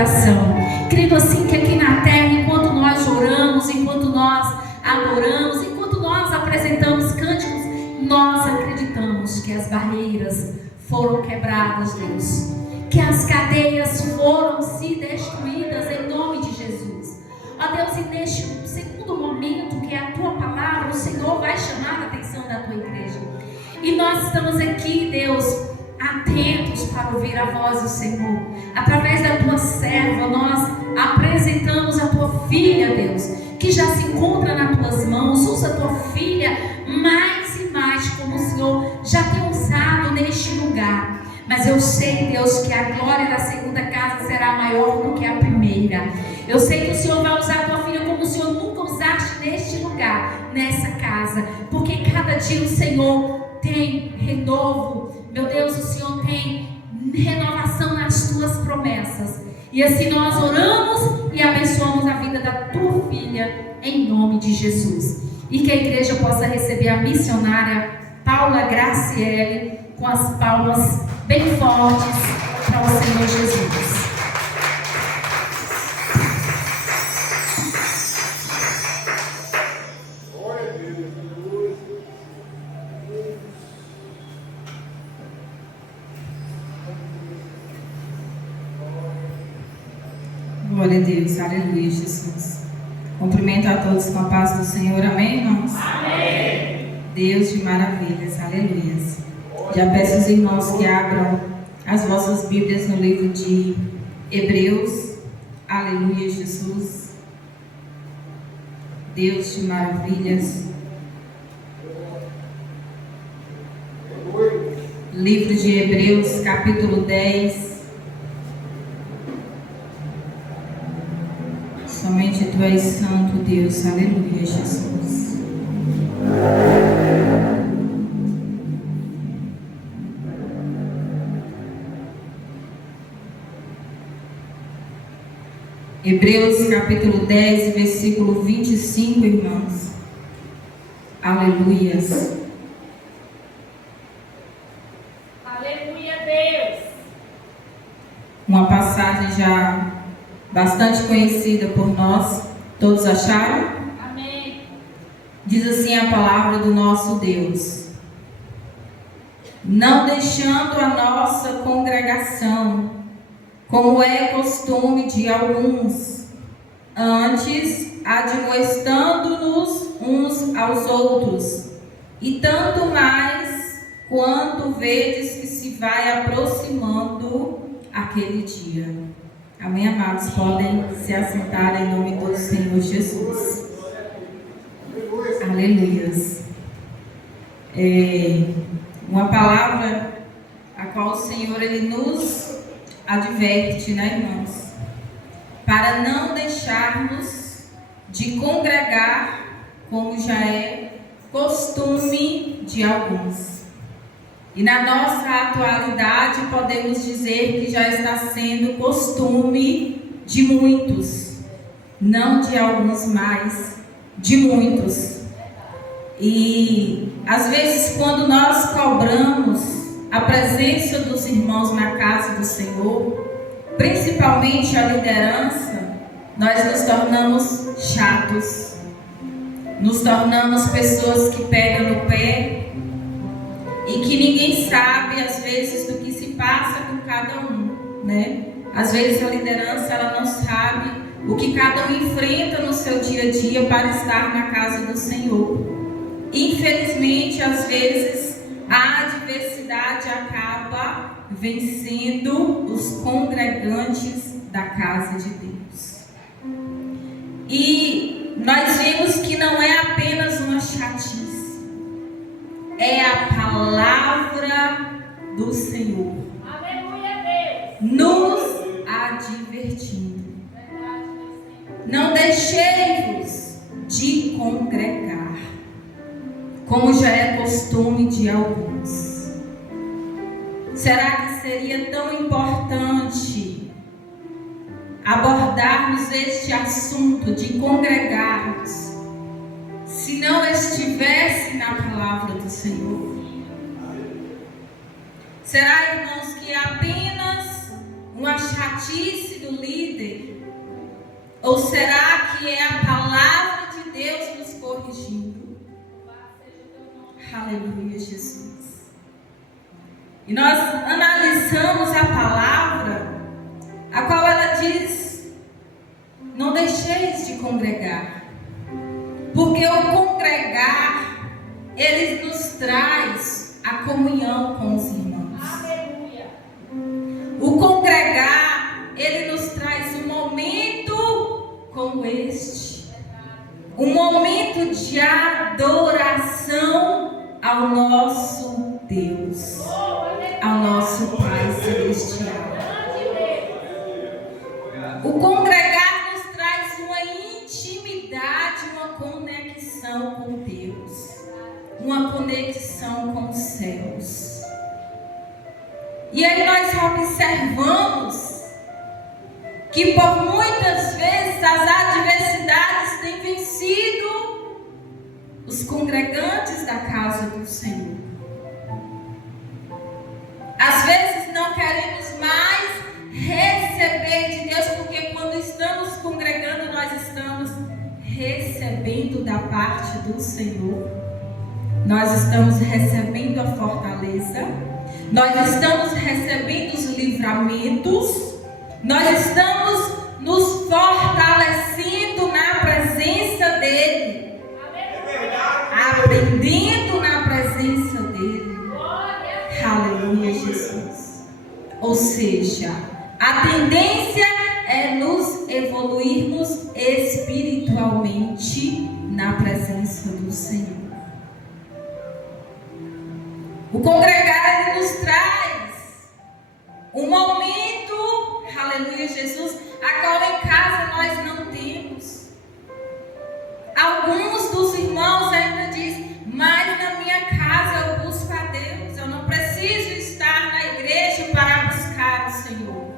adoração. Crendo assim que aqui na terra, enquanto nós oramos, enquanto nós adoramos, enquanto nós apresentamos cânticos, nós acreditamos que as barreiras foram quebradas, Deus, que as cadeias foram se destruídas em nome de Jesus. Ó Deus, e neste segundo momento que é a tua palavra, o Senhor vai chamar a atenção da tua igreja. E nós estamos aqui, Deus, atentos para ouvir a voz do Senhor. Através da tua serva, nós apresentamos a tua filha, Deus, que já se encontra nas tuas mãos. Usa a tua filha mais e mais, como o Senhor já tem usado neste lugar. Mas eu sei, Deus, que a glória da segunda casa será maior do que a primeira. Eu sei que o Senhor vai usar a tua filha como o Senhor nunca usaste neste lugar, nessa casa, porque cada dia o Senhor tem renovo. Meu Deus, o Senhor tem renovação nas tuas promessas. E assim nós oramos e abençoamos a vida da tua filha, em nome de Jesus. E que a igreja possa receber a missionária Paula Graciele com as palmas bem fortes para o Senhor Jesus. Glória a Deus, aleluia, Jesus. Cumprimento a todos com a paz do Senhor, amém, irmãos? Amém. Deus de maravilhas, aleluias. Já peço aos irmãos que abram as vossas Bíblias no livro de Hebreus, aleluia, Jesus. Deus de maravilhas. Livro de Hebreus, capítulo 10. Somente Tu és santo, Deus, aleluia, Jesus. Hebreus capítulo 10, versículo 25, irmãos. Aleluias. Aleluia, Deus. Uma passagem já bastante conhecida por nós. Todos acharam? Amém. Diz assim a palavra do nosso Deus: não deixando a nossa congregação, como é costume de alguns, antes admoestando-nos uns aos outros, e tanto mais quanto vedes que se vai aproximando aquele dia. Amém, amados? Podem se assentar em nome do Senhor Jesus. Aleluias. Uma palavra a qual o Senhor Ele nos adverte, né, irmãos? Para não deixarmos de congregar, como já é costume de alguns. E na nossa atualidade podemos dizer que já está sendo costume de muitos, não de alguns mais, de muitos. E às vezes quando nós cobramos a presença dos irmãos na casa do Senhor, principalmente a liderança, nós nos tornamos chatos, nos tornamos pessoas que pegam no pé e que ninguém sabe às vezes do que se passa com cada um, né? Às vezes a liderança ela não sabe o que cada um enfrenta no seu dia a dia para estar na casa do Senhor. Infelizmente, às vezes a adversidade acaba vencendo os congregantes da casa de Deus. E nós vemos que não é apenas uma chatice, é a palavra do Senhor. Aleluia, Deus. Nos advertindo. Não deixei-vos de congregar, como já é costume de alguns. Será que seria tão importante abordarmos este assunto de congregarmos se não estivesse na palavra do Senhor? Será, irmãos, que apenas uma chatice do líder Ou será que é a palavra de Deus nos corrigindo? Aleluia, Jesus. E nós analisamos a palavra, a qual ela diz: não deixeis de congregar. Porque o congregar, ele nos traz a comunhão com os irmãos. Aleluia. O congregar, ele nos traz um momento como este. Um momento de adoração ao nosso Deus, ao nosso Pai Celestial. O congregar nos traz uma intimidade, uma conexão com Deus, uma conexão com os céus. E aí nós observamos que por muitas vezes as adversidades têm vencido os congregantes da casa do Senhor. Às vezes não queremos mais receber de Deus, porque quando estamos congregando, nós estamos recebendo da parte do Senhor. Nós estamos recebendo a fortaleza, nós estamos recebendo os livramentos, nós estamos nos fortalecendo na presença dEle, aprendendo na presença dEle. Aleluia, Jesus. Ou seja, a tendência é nos evoluirmos espiritualmente na presença do Senhor. O congregar, ele nos traz um momento, aleluia, Jesus, a qual em casa nós não temos. Alguns dos irmãos ainda dizem: mas na minha casa eu busco a Deus, eu não preciso estar na igreja para buscar o Senhor.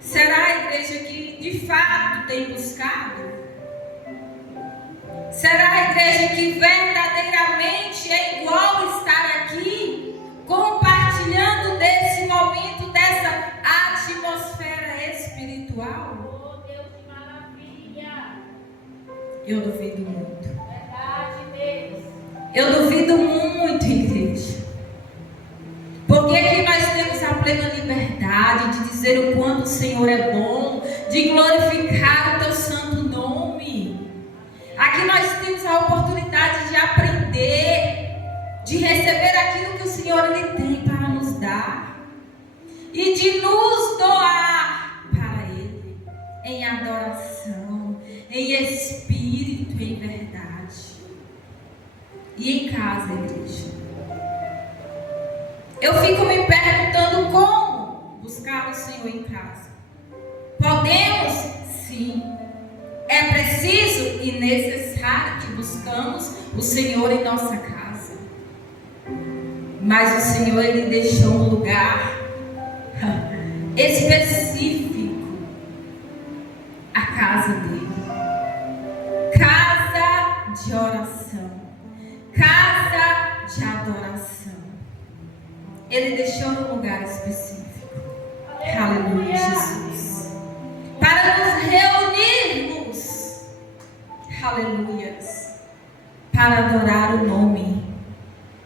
Será a igreja que de fato tem buscado? Será a igreja que verdadeiramente é igual estar aqui, compartilhando desse momento, dessa atmosfera espiritual? Oh, Deus de maravilha. Eu duvido muito. Verdade, Deus. Eu duvido muito, igreja. Porque aqui nós temos a plena liberdade de dizer o quanto o Senhor é bom, de glorificar o teu santo nome. Aqui nós temos a oportunidade de aprender, de receber aquilo que o Senhor ele tem para nos dar e de nos doar para Ele em adoração, em espírito, em verdade. E em casa, igreja, eu fico me perguntando como buscar o Senhor em casa. Podemos? Sim. É preciso e necessário que buscamos o Senhor em nossa casa. Mas o Senhor, ele deixou um lugar específico, a casa dele. Casa de oração, casa de adoração. Ele deixou um lugar específico. Aleluia, Jesus. Para nos reunirmos, aleluias, para adorar o nome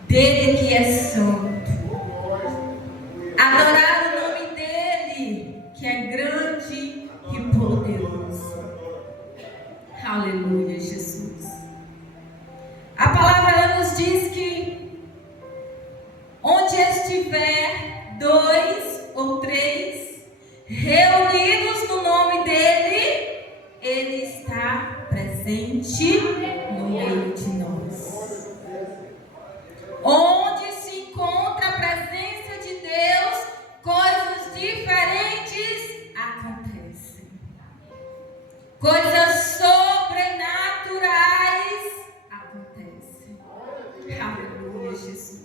dele que é santo. Adorar o nome dele que é grande e poderoso. Aleluia, Jesus. A palavra ela nos diz que onde estiver 2 ou 3 reunidos no nome dele, ele está presente no meio de nós. Onde se encontra a presença de Deus, coisas diferentes acontecem. Coisas sobrenaturais acontecem. Aleluia, Jesus.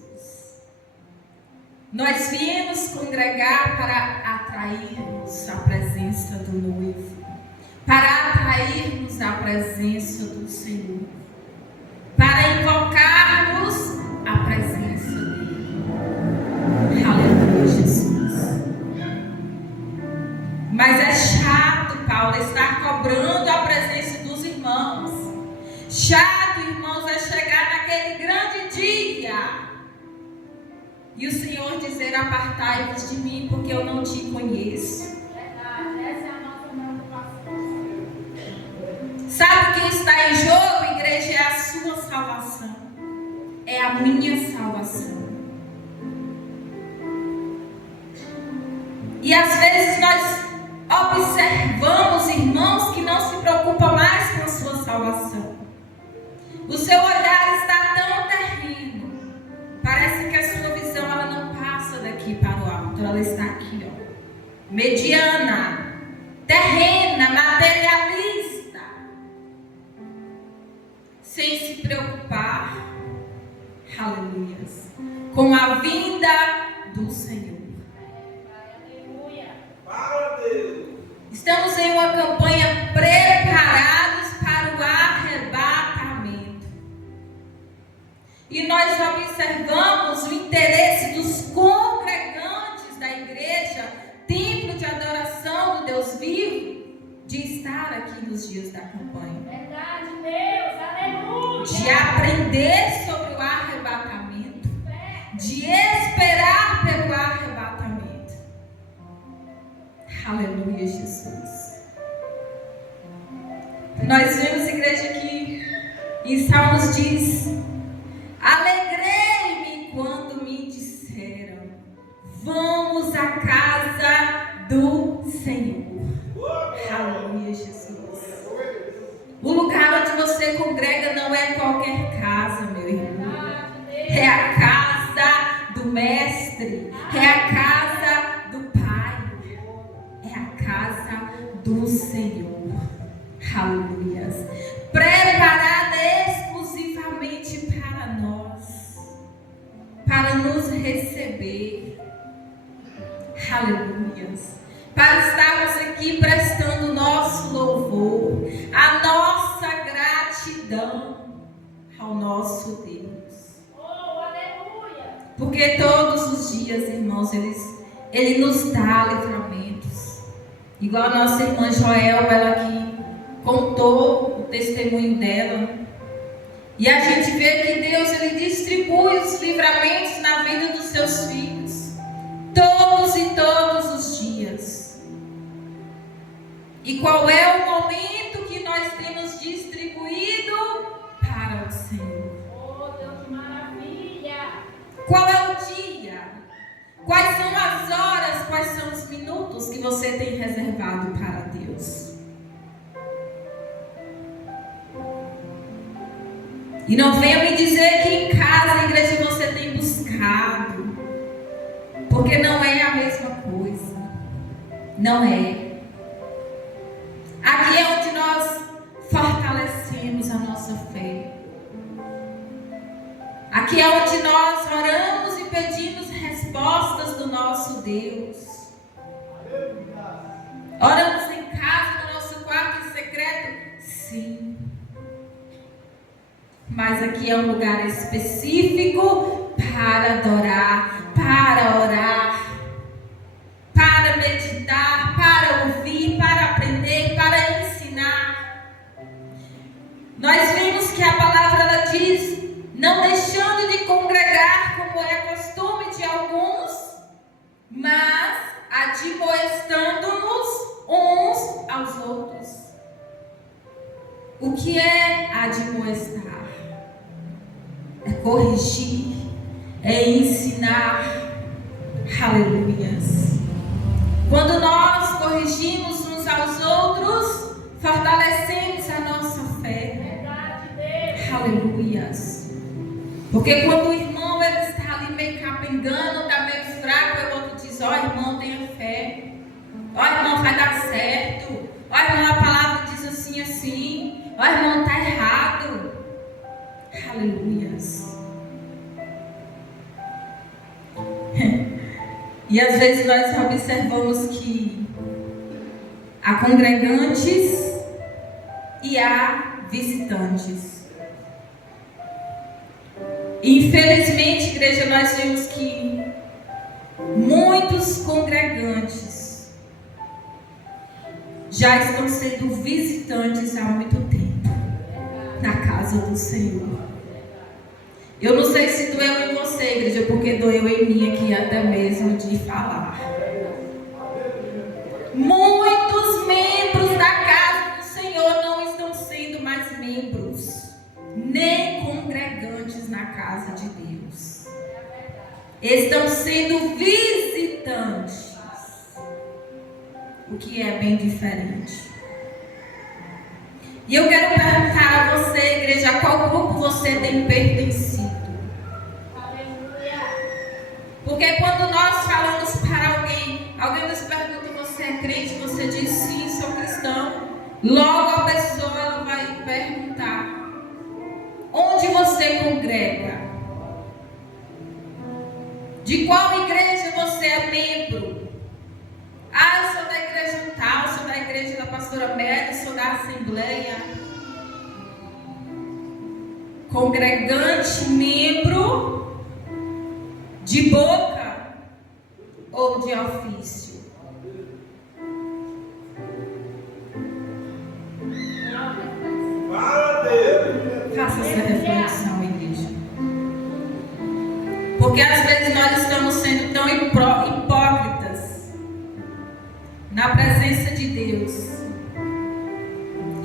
Nós viemos congregar para atrairmos a presença do noivo, para atrairmos a presença do Senhor, para invocarmos a presença dele. Aleluia, Jesus. Mas é chato, Paulo, estar cobrando a presença dos irmãos. Chato, irmãos, é chegar naquele grande dia e o Senhor dizer: apartai-vos de mim, porque eu não te conheço. Verdade, essa é a nossa preocupação. Sabe o que está em jogo, igreja? É a sua salvação. É a minha salvação. E às vezes nós observamos irmãos que não se preocupam mais com a sua salvação. O seu olhar está tão terreno. Parece que a sua visão ela não passa daqui para o alto. Ela está aqui, ó. Mediana, terrena, materialista. Sem se preocupar, aleluias, com a vinda do Senhor. Aleluia. Estamos em uma campanha preparados para o arrebatamento. E nós observamos o interesse dos congregantes da igreja, templo de adoração do Deus vivo, de estar aqui nos dias da campanha. Verdade, Deus. Aleluia. De aprender sobre o arrebatamento, de esperar pelo arrebatamento. Aleluia, Jesus. Nós vemos, igreja, que em Salmos diz: alegrei-me quando me disseram, vamos à casa do Senhor. Aleluia, Jesus. O lugar onde você congrega não é qualquer casa, meu irmão. É a casa do Mestre. É a casa do Pai. É a casa do Senhor. Aleluia. Preparada exclusivamente para nós, para nos receber. Aleluia. Para estarmos aqui prestando o nosso louvor, a nossa gratidão ao nosso Deus. Oh, aleluia. Porque todos os dias, irmãos, Ele nos dá livramentos. Igual a nossa irmã Joelma, ela que contou o testemunho dela. E a gente vê que Deus, Ele distribui os livramentos na vida dos seus filhos. Todos e todos os dias. E qual é o momento que nós temos distribuído para o Senhor? Oh, Deus, que maravilha. Qual é o dia? Quais são as horas? Quais são os minutos que você tem reservado para Deus? E não venha me dizer que em casa, a igreja, você tem buscado. Porque não é a mesma coisa. Não é. Aqui é onde nós fortalecemos a nossa fé. Aqui é onde nós oramos e pedimos respostas do nosso Deus. Oramos em casa, no nosso quarto em secreto? Sim. Mas aqui é um lugar específico para adorar, para orar, para meditar, para ouvir, para aprender, para ensinar. Nós vimos que a palavra ela diz: não deixando de congregar como é costume de alguns, mas admoestando-nos uns aos outros. O que é admoestar? É corrigir, é ensinar. Aleluias. Quando nós corrigimos uns aos outros, fortalecemos a nossa fé. Verdade, Deus. Aleluias. Porque quando o irmão ele está ali meio capengando, está meio fraco, o outro diz: ó, irmão, tenha fé. Ó, irmão, vai dar certo. Ó, irmão, a palavra diz assim, assim. Ó, irmão, está errado. Aleluias. E às vezes nós observamos que há congregantes e há visitantes. Infelizmente, igreja, nós vemos que muitos congregantes já estão sendo visitantes há muito tempo na casa do Senhor. Eu não sei se doeu em você, igreja, porque doeu em mim aqui até mesmo de falar. Muitos membros da casa do Senhor não estão sendo mais membros, nem congregantes na casa de Deus. Estão sendo visitantes, o que é bem diferente. E eu quero perguntar a você, igreja, a qual grupo você tem pertencido? Aleluia. Porque quando nós falamos para alguém nos pergunta: você é crente? Você diz sim, sou cristão. Logo a pessoa ela vai perguntar: onde você congrega? De qual igreja você é membro? Ah, eu sou da igreja tal, sou da igreja da pastora Mary, sou da Assembleia. Congregante, membro de boca ou de ofício? Faça essa reflexão, igreja. Porque às vezes nós estamos sendo tão hipócritas na presença de Deus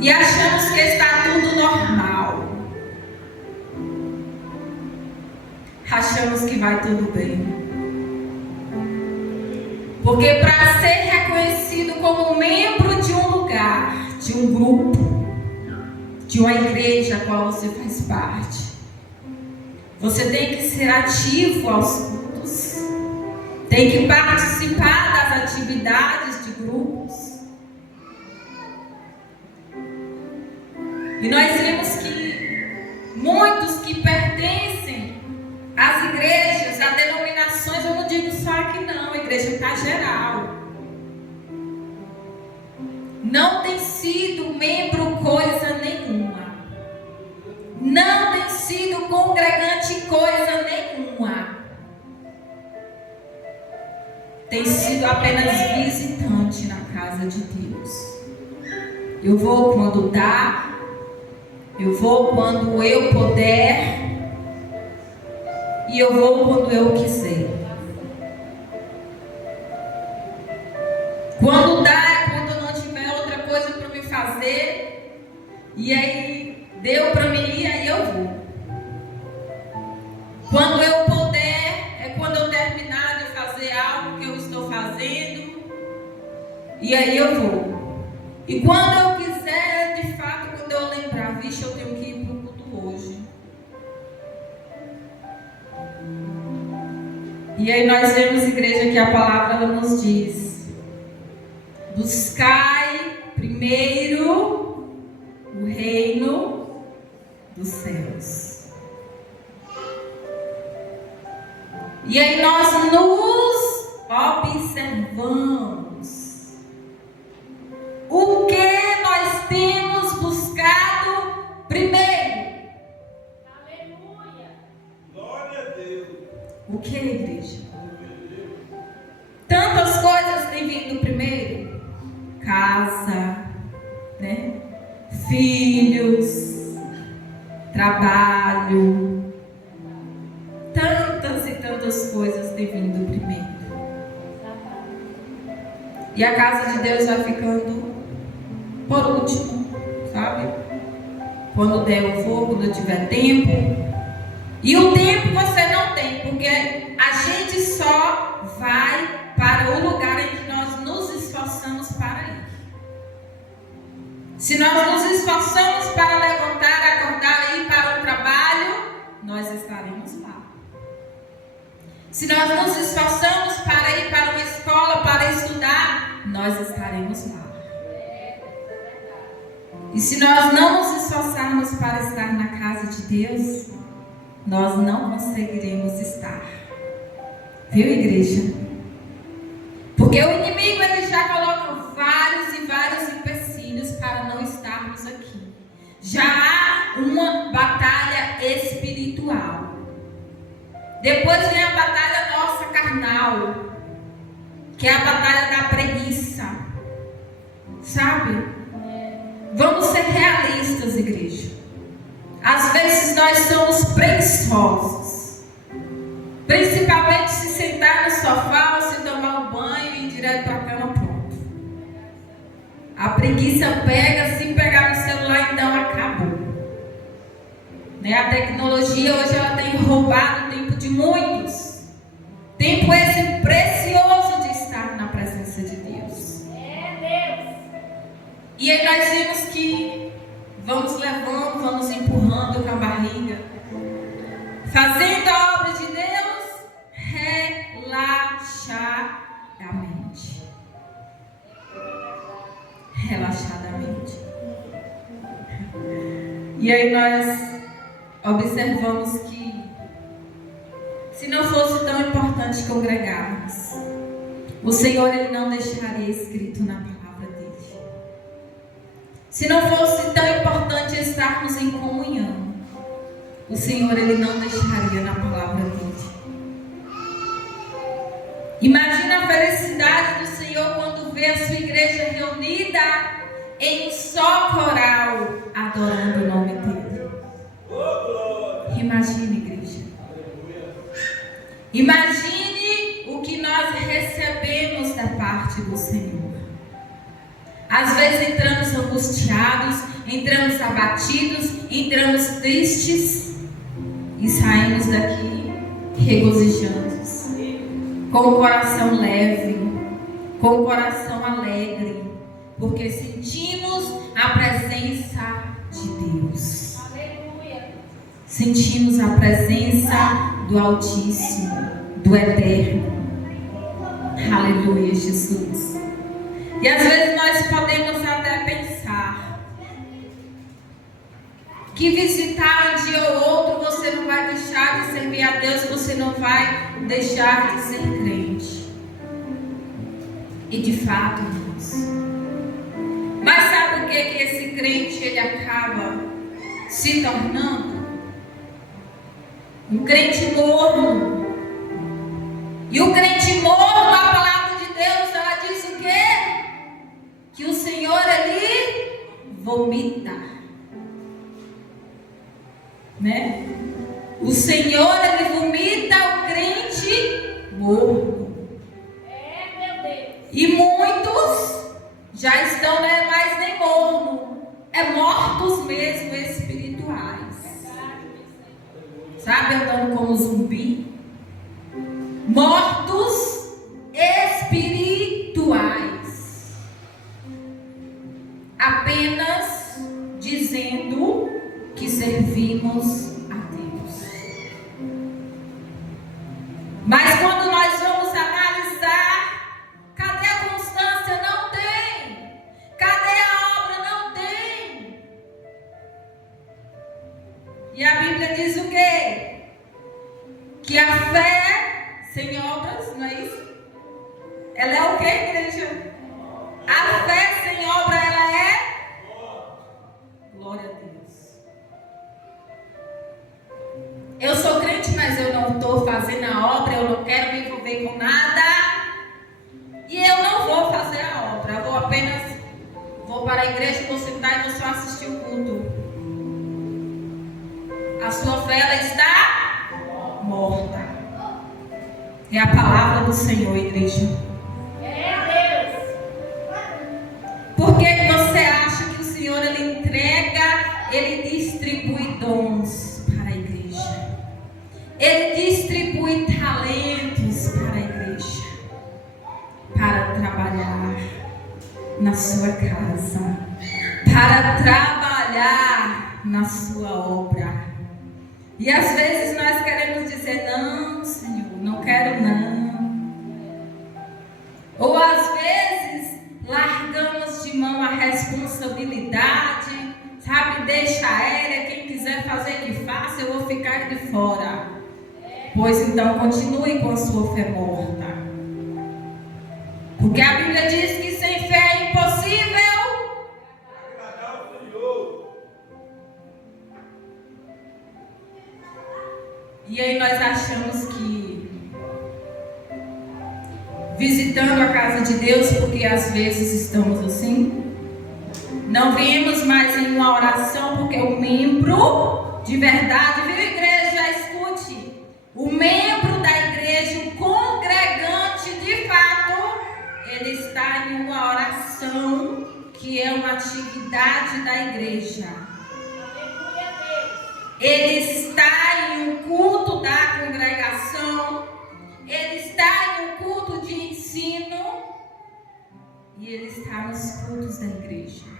e achamos que está tudo normal. Achamos que vai tudo bem. Porque para ser reconhecido como membro de um lugar, de um grupo, de uma igreja a qual você faz parte, você tem que ser ativo aos cultos, tem que participar das atividades de grupos. E nós vemos que muitos que pertencem às igrejas, a denominações, eu não digo só aqui não, a igreja está geral, não tem sido membro coisa nenhuma, não tem sido congregante coisa nenhuma, tem sido apenas visitante na casa de Deus. Eu vou quando dá, eu vou quando eu puder, e eu vou quando eu quiser. Quando dá é quando eu não tiver outra coisa para me fazer, e aí deu para mim ir, aí eu vou. Quando eu puder é quando eu terminar de fazer algo que eu estou fazendo, e aí eu vou. E quando eu quiser, de fato, quando eu lembrar, vixe, eu tenho que ir para o culto hoje. E aí nós vemos, igreja, que a palavra ela nos diz: buscai primeiro o reino dos céus. E aí nós nos observamos. O que nós temos buscado primeiro? Aleluia. Glória a Deus. O que, igreja? Tantas coisas têm vindo primeiro. Casa, né? Filhos, trabalho. Tantas e tantas coisas têm vindo primeiro. E a casa de Deus vai ficando por último, sabe? Quando der eu vou, quando eu tiver tempo. E o tempo você não tem, porque a gente só vai para o lugar em que nós nos esforçamos para ir. Se nós nos esforçamos para levantar, acordar e ir para o trabalho, nós estaremos lá. Se nós nos esforçamos para ir para uma escola, para estudar, nós estaremos lá. E se nós não nos esforçarmos para estar na casa de Deus, nós não conseguiremos estar. Viu, igreja? Porque o inimigo ele já coloca vários e vários empecilhos para não estarmos aqui. Já há uma batalha espiritual. Depois vem a batalha nossa carnal, que é a batalha da preguiça. Sabe? Vamos ser realistas, igreja. Às vezes nós somos preguiçosos. Principalmente se sentar no sofá ou se tomar um banho e ir direto para a cama, pronto. A preguiça pega, se pegar no celular, então acabou. Né? A tecnologia hoje ela tem roubado o tempo de muitos. Tempo esse precioso de estar na presença de Deus. E aí nós vimos que vamos levando, vamos empurrando com a barriga, fazendo a obra de Deus relaxadamente. Relaxadamente. E aí nós observamos que se não fosse tão importante congregarmos, o Senhor ele não deixaria escrito na palavra dele. Se não fosse tão importante estarmos em comunhão, o Senhor ele não deixaria na palavra dele. Imagina a felicidade do Senhor quando vê a sua igreja reunida em um só coral, adorando o nome dele. Imagine, igreja. Imagine o que nós recebemos da parte do Senhor. Às vezes entramos angustiados, entramos abatidos, entramos tristes e saímos daqui regozijantes, com o coração leve, com o coração alegre, porque sentimos a presença de Deus. Sentimos a presença do Altíssimo, do Eterno. Aleluia, Jesus. E às vezes nós podemos até pensar que visitar um dia ou outro você não vai deixar de servir a Deus, você não vai deixar de ser crente. E de fato, irmãos. Mas sabe o que esse crente ele acaba se tornando? Um crente morno. E o crente morno, a palavra de Deus, ela diz o quê? Que o Senhor ele vomita. Né? O Senhor ele vomita o crente morno. Meu Deus. E muitos já estão não é mais nem morno, é mortos mesmo espirituais. Sabe, andando como zumbi. Mortos espirituais. Apenas dizendo que servimos a Deus. Mas quando nós vamos analisar, cadê a constância? Não tem. Cadê a obra? Não tem. E a Bíblia diz o quê? Que a fé sem obras, não é isso? Ela é o quê, igreja? A fé sem obra, ela é? Glória a Deus. Eu sou crente, mas eu não estou fazendo a obra, eu não quero me envolver com nada. E eu não vou fazer a obra, eu vou para a igreja, vou sentar e vou só assistir o culto. A sua fé ela está morta. É a palavra do Senhor, igreja. Deus. Por que você acha que o Senhor ele entrega, ele distribui dons para a igreja? Ele distribui talentos para a igreja, para trabalhar na sua casa, para trabalhar na sua obra. E às vezes nós queremos dizer, não, Senhor, não quero não. Ou às vezes largamos de mão a responsabilidade, sabe, deixa aérea, quem quiser fazer que faça, eu vou ficar de fora. Pois então continue com a sua fé morta. Porque a Bíblia diz que sem fé é impossível agradar o Senhor. E aí nós achamos que visitando a casa de Deus, porque às vezes estamos assim, Não viemos mais em uma oração, porque o membro de verdade, viu, igreja? Escute. O membro da igreja, o congregante, de fato, ele está em uma oração, que é uma atividade da igreja. Ele está em um culto da congregação, ele está em um culto de ensino e ele está nos cultos da igreja.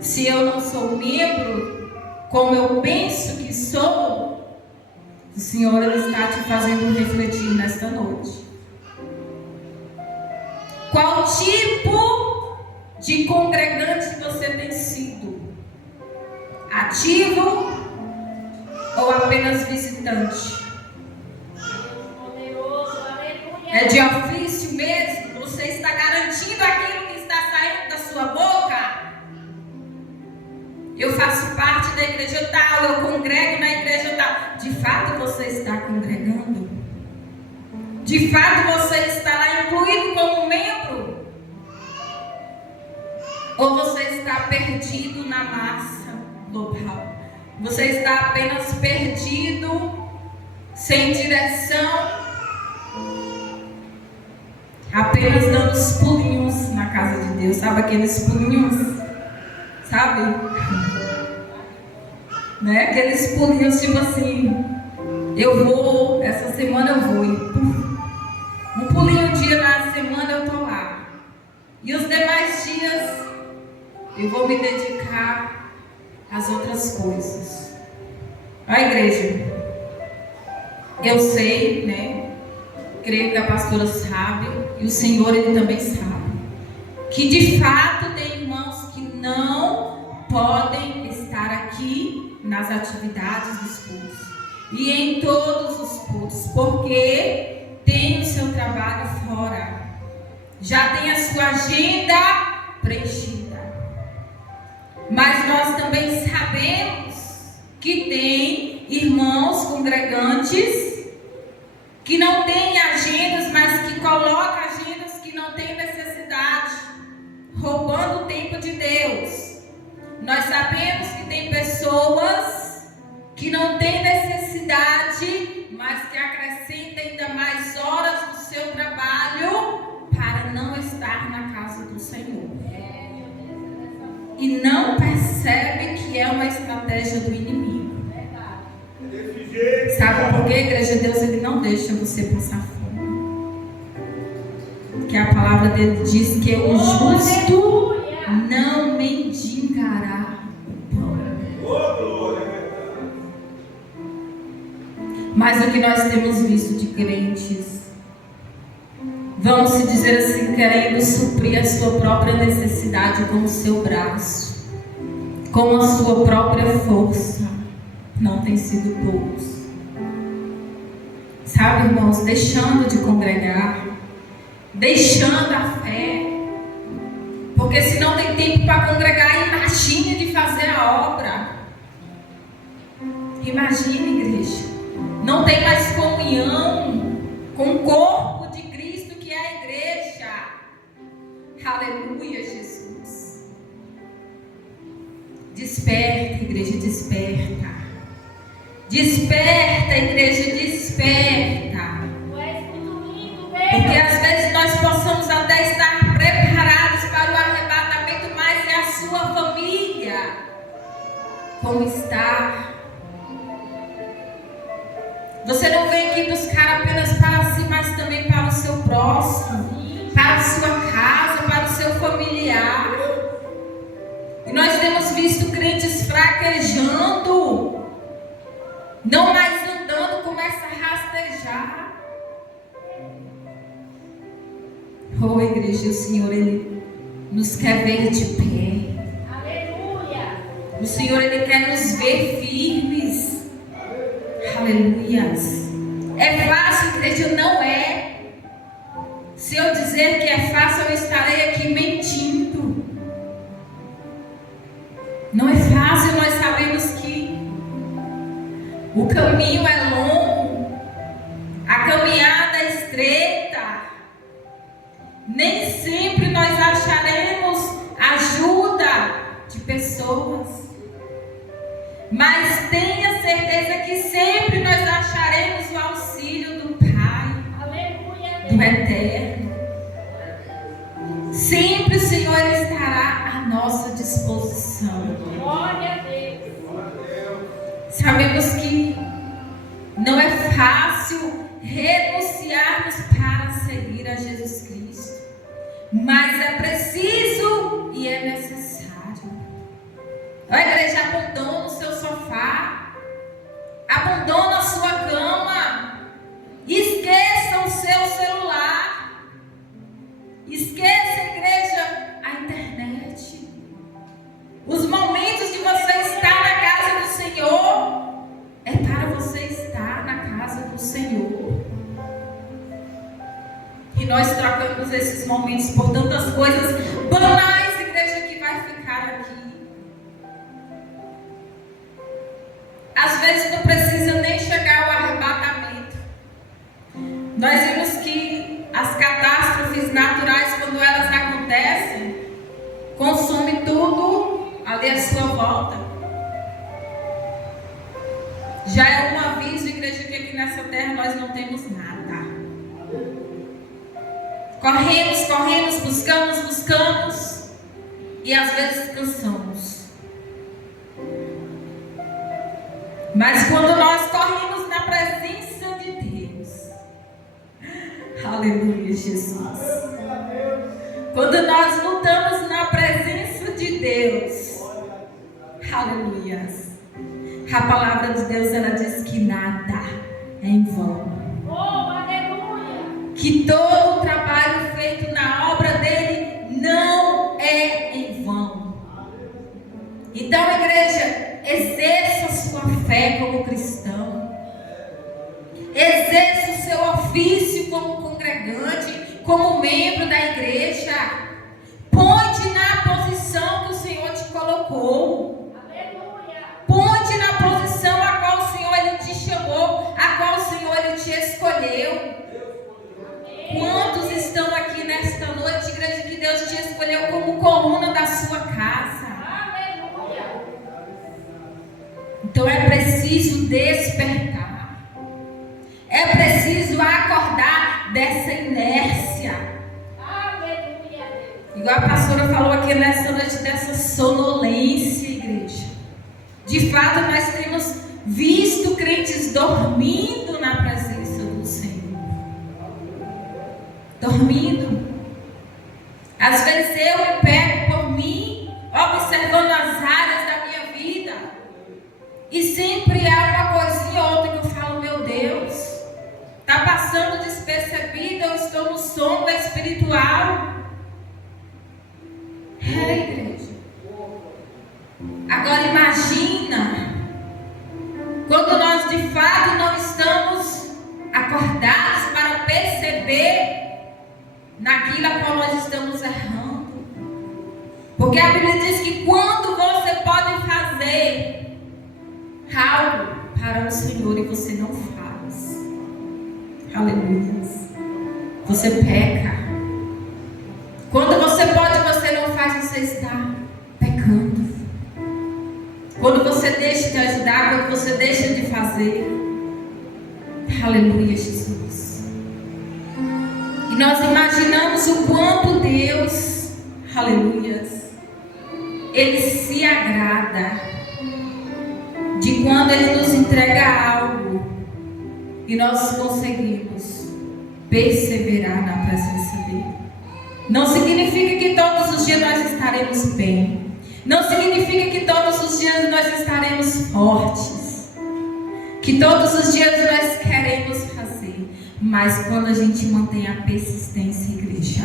Se eu não sou membro, como eu penso que sou, o Senhor ele está te fazendo refletir nesta noite. Qual tipo de congregante você tem sido? Ativo ou apenas visitante? É de ofício mesmo? Você está garantindo aquilo que está saindo da sua boca? Eu faço parte da igreja tal, eu congrego na igreja tal. De fato você está congregando? De fato você está lá incluído como membro? Ou você está perdido na massa global? Você está apenas perdido, sem direção, apenas dando os pulinhos na casa de Deus. Sabe aqueles pulinhos? Sabe? Né? Aqueles pulinhos tipo assim, eu vou, essa semana eu vou, e um pulinho um dia na semana eu tô lá. E os demais dias eu vou me dedicar às outras coisas. A igreja, eu sei, né? Creio que a pastora sabe, e o Senhor ele também sabe, que de fato tem irmãos que não podem estar aqui nas atividades dos cultos e em todos os cultos, porque tem o seu trabalho fora, já tem a sua agenda preenchida. Mas nós também sabemos que tem irmãos congregantes que não têm agendas, mas que colocam agendas que não têm necessidade, roubando o tempo de Deus. Nós sabemos que tem pessoas que não têm necessidade, mas que acrescentam ainda mais horas do seu trabalho para não estar na casa do Senhor. E não percebe que é uma estratégia do inimigo. Sabe por quê, igreja? Deus ele não deixa você passar fome. Porque a palavra dele diz que o justo não mendigará o pão. Mas o que nós temos visto de crentes, vamos se dizer assim, querendo suprir a sua própria necessidade com o seu braço, com a sua própria força, não tem sido poucos. Sabe, irmãos, deixando de congregar, deixando a fé, porque se não tem tempo para congregar, imagine de fazer a obra. Imagine, igreja, não tem mais comunhão com o corpo de Cristo que é a igreja. Aleluia, Jesus. Desperta, igreja, desperta. Desperta, igreja, desperta. Porque às vezes nós possamos até estar preparados para o arrebatamento, mas é a sua família como está. Você não vem aqui buscar apenas para si, mas também para o seu próximo, para a sua casa, para o seu familiar. E nós temos visto crentes fraquejando, não mais andando, começa a rastejar. Oh, igreja, o Senhor, Ele nos quer ver de pé. Aleluia. O Senhor, Ele quer nos ver firmes. Aleluias. É fácil, igreja? Não é. Se eu dizer que é fácil, eu estarei aqui mentindo. Não é fácil, nós sabemos que o caminho é longo, a caminhada é estreita. Nem sempre nós acharemos ajuda de pessoas. Mas tenha certeza que sempre nós acharemos o auxílio do Pai, Aleluia, do Eterno. Sempre o Senhor estará à nossa disposição. glória a Deus. Sabemos que não é fácil renunciarmos para seguir a Jesus Cristo, mas é preciso e é necessário. A igreja, abandona o seu sofá, abandona a sua cama, esqueça o seu celular, esqueça, igreja, a internet. Os momentos de você estar na casa do Senhor é para você estar na casa do Senhor. E nós trocamos esses momentos por tantas coisas banais, igreja, que vai ficar aqui. Às vezes não precisa nem chegar ao arrebatamento. Nós vimos que as catástrofes naturais, quando elas acontecem, consomem tudo ali à sua volta. Já é um aviso, igreja, que aqui nessa terra nós não temos nada. Corremos, buscamos e às vezes cansamos. Mas quando nós corremos na presença de Deus, aleluia, Jesus. Quando nós lutamos na presença de Deus, aleluia. A palavra de Deus, ela diz que nada é em vão. Oh, aleluia. Que todo o trabalho feito na obra dele não é em vão. Então, igreja, exerça a sua fé como cristão. Exerça o seu ofício como congregante, como membro da igreja. Ponte na posição que o Senhor te colocou. Aleluia. Ponte na posição a qual o Senhor ele te chamou, a qual o Senhor ele te escolheu. Quantos estão aqui nesta noite, igreja, que Deus te escolheu como coluna da sua casa? Aleluia. Então é preciso despertar. É preciso acordar dessa inércia. Aleluia. Igual a pastora falou aqui nessa noite, dessa sonolência, igreja. De fato, nós temos visto crentes dormindo na presença do Senhor. Dormindo. Às vezes eu me pego por mim, observando as áreas da minha vida. E sempre há uma coisinha ou outra que eu falo, meu Deus, está passando despercebida, eu estou no sono espiritual. É, igreja. Agora imagina quando nós de fato não estamos acordados para perceber naquilo a qual nós estamos errando. Porque a Bíblia diz que quando você pode fazer algo para o Senhor e você não faz, aleluia, você peca. Quando você pode e você não faz, você está pecando. Quando você deixa de ajudar, quando você deixa de fazer, aleluia, Jesus. E nós imaginamos o quanto Deus, aleluia, Ele se agrada de quando Ele nos entrega algo e nós conseguimos perseverar na presença dEle. Não significa que todos os dias nós estaremos bem. Não significa que todos os dias nós estaremos fortes. Que todos os dias nós queremos fazer. Mas quando a gente mantém a persistência, igreja,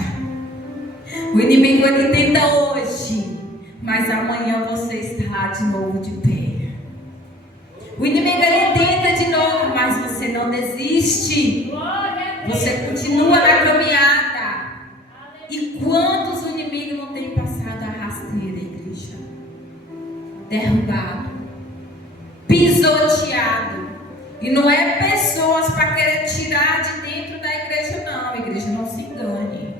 o inimigo ele tenta hoje, mas amanhã você estará de novo de pé. O inimigo ele tenta de novo, mas você não desiste. Você continua na caminhada. E quantos o inimigo não tem passado a rasteira, igreja? Derrubado, pisoteado. E não é pessoas para querer tirar de dentro da igreja, não. A igreja, não se engane.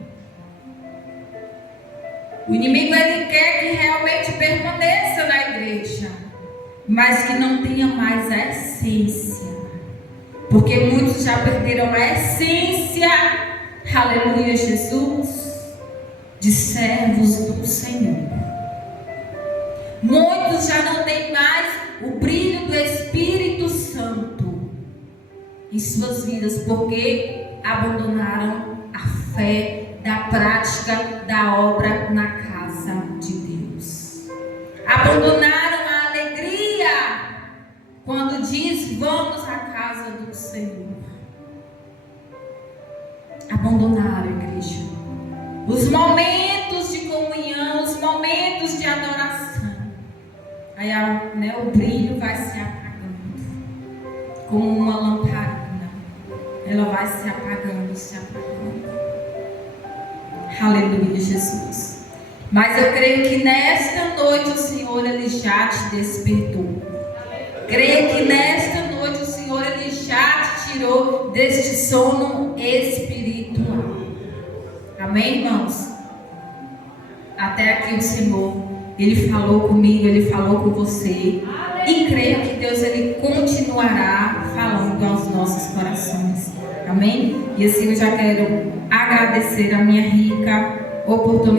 O inimigo, ele quer que realmente permaneça na igreja, mas que não tenha mais a essência. Porque muitos já perderam a essência, aleluia, Jesus, de servos do Senhor. Muitos já não têm mais o brilho do Espírito Santo em suas vidas, porque abandonaram a fé da prática da obra na casa de Deus. Abandonaram a alegria quando diz vamos à casa do Senhor. Abandonaram, igreja, os momentos de comunhão, os momentos de adoração. Aí o brilho vai se apagando, como uma lamparina. Ela vai se apagando, se apagando. Aleluia, Jesus. Mas eu creio que nesta noite o Senhor, Ele já te despertou. Creio que nesta noite o Senhor, Ele já te tirou deste sono espiritual. Amém, irmãos? Até aqui o Senhor, Ele falou comigo, Ele falou com você. E creio que Deus, Ele continuará falando aos nossos corações. Amém? E assim eu já quero agradecer a minha rica oportunidade.